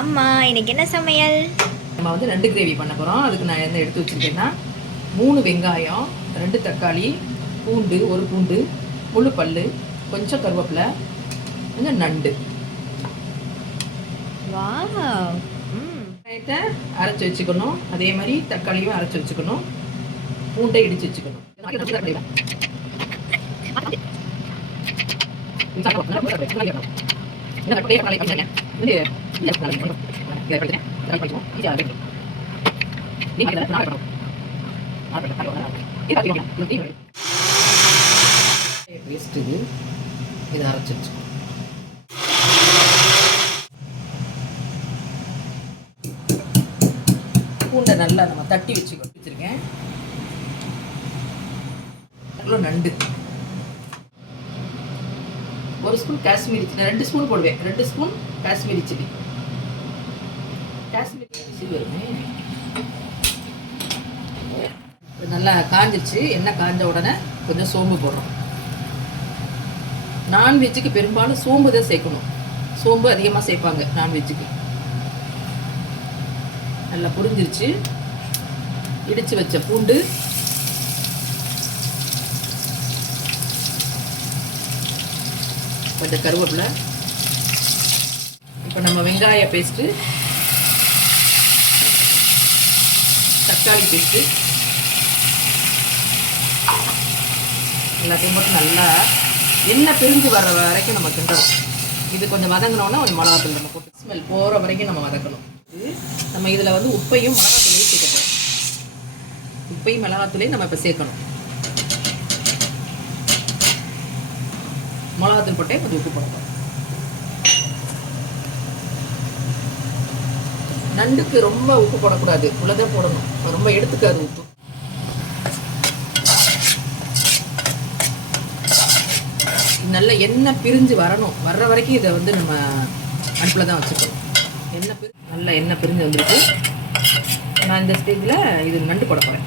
அம்மா இன்னைக்கு என்ன சமையல்? நம்ம வந்து ரெண்டு கிரேவி பண்ண போகிறோம் அதுக்கு நான் என்ன எடுத்து வச்சுருக்கேன்னா மூணு வெங்காயம் ரெண்டு தக்காளி பூண்டு ஒரு பூண்டு முழு பல் கொஞ்சம் கருவேப்பிலை கொஞ்சம் நண்டு. வா வெங்காயத்தை அரைச்சி வச்சுக்கணும். அதே மாதிரி தக்காளியும் அரைச்சி வச்சுக்கணும். பூண்டை இடித்து வச்சுக்கணும். வேஸ்ட் இது இதை அரைச்சி பூண்டை நல்லா நம்ம தட்டி வச்சு வச்சுருக்கேன் அவ்வளோ நண்டு ஒரு ஸ்பூன் காஷ்மீரி ரெண்டு ஸ்பூன் போடுவேன். ரெண்டு ஸ்பூன் காஷ்மீரி சில்லி. நல்லா காஞ்சிருச்சு. எண்ணெய் காஞ்ச உடனே கொஞ்சம் சோம்பு போடுறோம். நான்வெஜ்ஜுக்கு பெரும்பாலும் சோம்பு தான் சேர்க்கணும். சோம்பு அதிகமாக சேர்ப்பாங்க நான்வெஜ்ஜுக்கு நல்லா புரிஞ்சிருச்சு. இடித்து வச்ச பூண்டு. கொஞ்சம் கருவேப்பிலை. இப்போ நம்ம வெங்காய பேஸ்ட்டு தக்காளி பேஸ்ட்டு. எல்லாத்தையும் போட்டு நல்லா எண்ணெய் பிரிஞ்சு வர்ற வரைக்கும் நம்ம கிண்டணும். இது கொஞ்சம் வதங்கினோன்னா கொஞ்சம் மிளகாத்தூள் நம்ம போட்டு ஸ்மெல் போகிற வரைக்கும் நம்ம வதக்கணும். இது நம்ம இதில் வந்து உப்பையும் மிளகாத்தூளையும் சேர்க்கணும் உப்பையும் மிளகாத்தூளையும் நம்ம இப்போ சேர்க்கணும். மிளகாத்தூள் போட்டே கொஞ்சம் உப்பு போடணும். நண்டுக்கு ரொம்ப உப்பு போடக்கூடாது. உள்ளதான் போடணும். ரொம்ப எடுத்துக்காது உப்பு. நல்ல எண்ணெய் பிரிஞ்சு வரணும். வர்ற வரைக்கும் இதை வந்து நம்ம அடுப்பில் தான் வச்சுக்கணும். எண்ணெய் பிரி நல்ல எண்ணெய் பிரிஞ்சு வந்துருக்கு. நான் இந்த ஸ்டேஜில் இது நண்டு போட போகிறேன்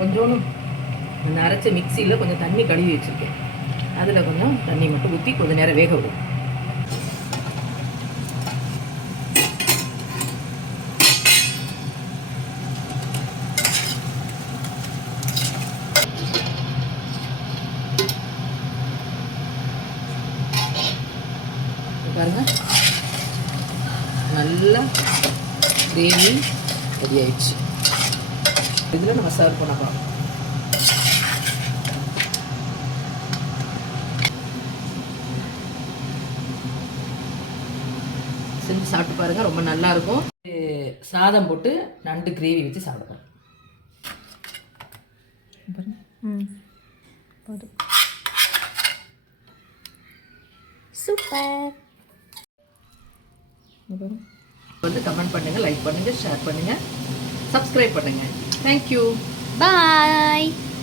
கொஞ்சோண்டு அந்த அரைச்ச மிக்சியில் கொஞ்சம் தண்ணி கழுவி வச்சுருக்கேன். அதில் கொஞ்சம் தண்ணி மட்டும் ஊற்றி கொஞ்சம் நேரம் வேக விடும் பாருங்க. நல்லா கிரேவி ரெடி ஆயிடுச்சு. இதில் நம்ம சர்வ் பண்ண போகிறோம் செஞ்சு சாப்பிட்டு பாருங்க ரொம்ப நல்லா இருக்கும். சாதம் போட்டு நண்டு கிரேவி வச்சு சாப்பிடுவோம் சூப்பர் வந்து கமெண்ட் பண்ணுங்க லைக் பண்ணுங்க ஷேர் பண்ணுங்க சப்ஸ்கிரைப் Thank you. Bye!